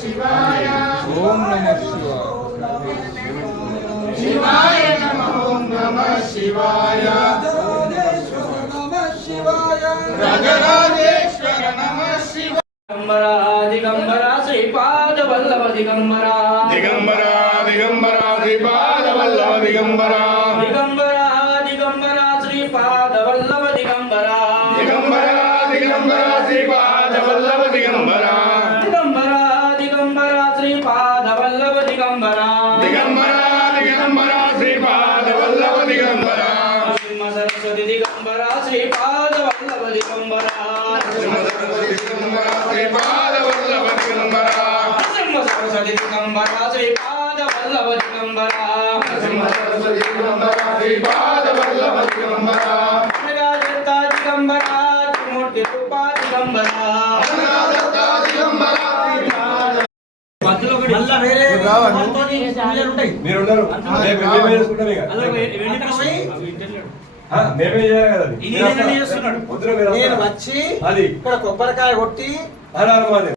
शिवाय ओम नमः शिवाय शिवाय नमः ओम नमः शिवाय राजराजेश्वर नमः शिवाय दिगंबरा दिगंबरा श्रीपाद वल्लभ दिगंबरा दिगंबरा दिगंबरा श्रीपाद वल्लभ दिगंबरा दिगंबरा दिगंबरा श्रीपाद वल्लभ दिगंबरा दिगंबरा दिगंबरा श्रीपाद वल्लभ दिगंबरा दिगंबरा दिगंबरा श्रीपाद वल्लभ दिगंबरा दिगंबरा दिगंबरा श्रीपाद वल्लभ दिगंबरा सिंह सरस्वती दिगंबरा श्रीपाद वल्लभ दिगंबरा दिगंबरा श्रीपाद वल्लभ दिगंबरा सिंह सरस्वती दिगंबरा श्रीपाद वल्लभ दिगंबरा सिंह सरस्वती दिगंबरा श्रीपाद वल्लभ दिगंबरा दत्ता दिगंबरा मूर्ति रूपा दिगंबरा दत्ता दिगंबरा మళ్ళా వేరే మీరు ఉండరు మేమే చేసుకుంటాం ఇక మేమే చేయాలి కదా చేస్తున్నాడు వద్దురా మీరు నేను వచ్చి అది ఇక్కడ కొబ్బరికాయ కొట్టి హర హర మహాదేవ్